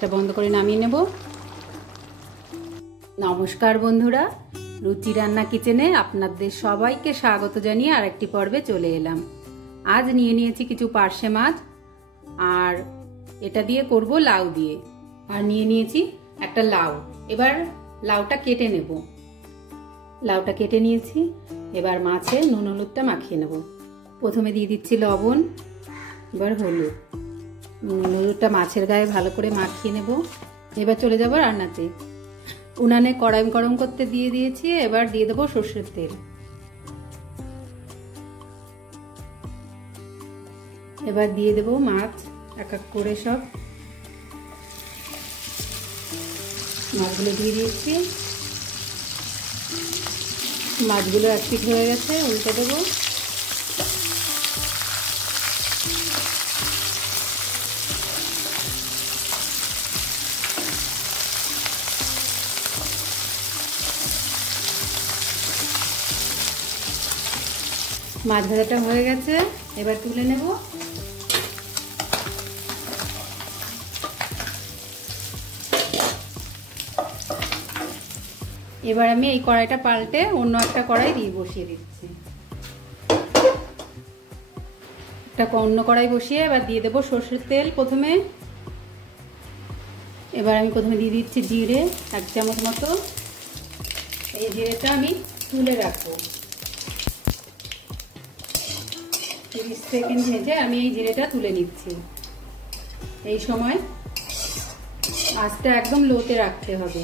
গ্যাসটা বন্ধ করে নামিয়ে নেব। নমস্কার বন্ধুরা, রুচি রান্না কিচেনে আপনাদের সবাইকে স্বাগত জানিয়ে আরেকটি পর্বে চলে এলাম। আজ নিয়ে নিয়েছি কিছু পার্শে মাছ, আর এটা দিয়ে করব লাউ দিয়ে। আর নিয়ে নিয়েছি একটা লাউ। এবার লাউটা কেটে নেব। লাউটা কেটে নিয়েছি, এবার মাছে নুন হলুদটা মাখিয়ে নেব। প্রথমে দিয়ে দিচ্ছি লবণ, এবার হলুদ। নুন হলুদটা মাছের গায়ে ভালো করে মাখিয়ে নেব। এবার চলে যাব রান্নাতে। উনানে কড়াই গরম করতে দিয়ে দিয়েছি, এবার দিয়ে দেবো সর্ষের তেল। এবার দিয়ে দেবো মাছ এক এক করে। সব মাছগুলো দিয়ে দিয়েছি। মাছগুলো এক পিঠ হয়ে গেছে, উল্টে দেবো। মাছ ভাজাটা হয়ে গেছে, এবার তুলে নেব। এবার আমি এই কড়াইটা পাল্টে অন্য একটা কড়াই দিয়ে বসিয়ে দিচ্ছি। একটা অন্য কড়াই বসিয়ে এবার দিয়ে দেবো সর্ষের তেল প্রথমে। এবার আমি প্রথমে দিয়ে দিচ্ছি জিরে 1 চামচ মতো। এই জিরেটা আমি তুলে রাখবো। 30 সেকেন্ড ভেজে আমি এই জিরেটা তুলে নিচ্ছি। এই সময় আঁচটা একদম লোতে রাখতে হবে।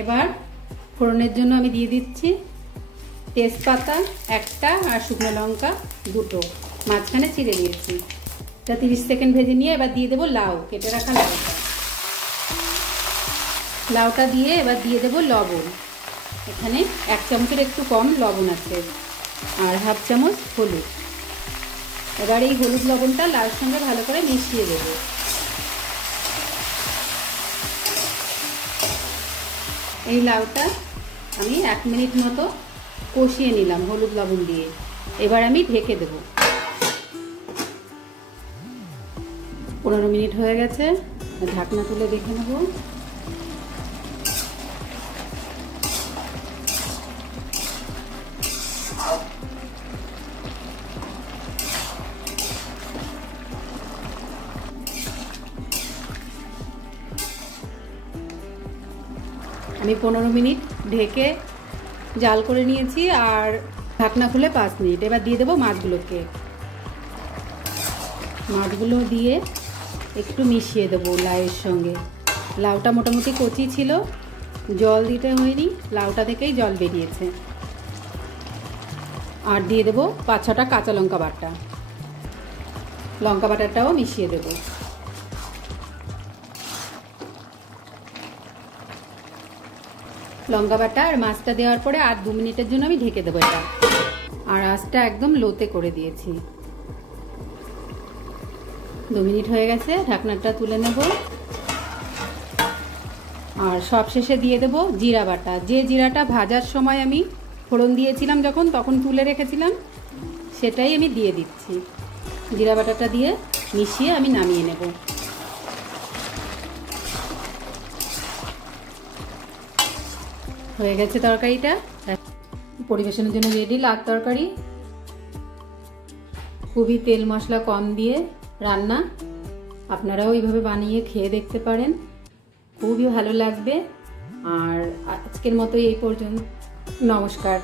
এবার ফোড়নের জন্য আমি দিয়ে দিচ্ছি তেজপাতা 1টা আর শুকনো লঙ্কা 2টো মাঝখানে চিড়ে দিয়েছি। তা 30 সেকেন্ড ভেজে নিয়ে এবার দিয়ে দেবো লাউ, কেটে রাখা লাউটা। লাউটা দিয়ে এবার দিয়ে দেবো লবণ। এখানে 1 চামচের একটু কম লবণ আছে, আর 1/2 চামচ হলুদ। এবার এই হলুদ লবণটা লাউর সঙ্গে ভালো করে মিশিয়ে দেবো। এই লাউটা আমি 1 মিনিট মতো কষিয়ে নিলাম হলুদ লবণ দিয়ে। এবার আমি ঢেকে দেব। 15 মিনিট হয়ে গেছে, ঢাকনা তুলে দেখে নেব। আমি 15 মিনিট ঢেকে জাল করে নিয়েছি, আর ঢাকনা খুলে 5 মিনিট। এবার দিয়ে দেবো মাছগুলোকে। মাছগুলো দিয়ে একটু মিশিয়ে দেবো লাউয়ের সঙ্গে। লাউটা মোটামুটি কচি ছিল, জল দিতে হয়নি, লাউটা থেকেই জল বেরিয়েছে। আর দিয়ে দেবো 5-6টা কাঁচা লঙ্কা বাটা। লঙ্কা বাটাটাও মিশিয়ে দেবো। লঙ্কা বাটা আর মাছটা দেওয়ার পরে আর 2 মিনিটের জন্য আমি ঢেকে দেবো এটা। আর আঁচটা একদম লোতে করে দিয়েছি। 2 মিনিট হয়ে গেছে, ঢাকনাটা তুলে নেব। আর সব শেষে দিয়ে দেবো জিরা বাটা। যে জিরাটা ভাজার সময় আমি ফোড়ন দিয়েছিলাম তখন তুলে রেখেছিলাম, সেটাই আমি দিয়ে দিচ্ছি। জিরা বাটাটা দিয়ে মিশিয়ে আমি নামিয়ে নেব। হয়ে গেছে তরকারিটা। পরিবেশনের জন্য রেডি লাউ তরকারি। খুবই তেল মশলা কম দিয়ে রান্না। আপনারাও এইভাবে বানিয়ে খেয়ে দেখতে পারেন, খুবই ভালো লাগবে। আর আজকের মতো এই পর্যন্ত। নমস্কার।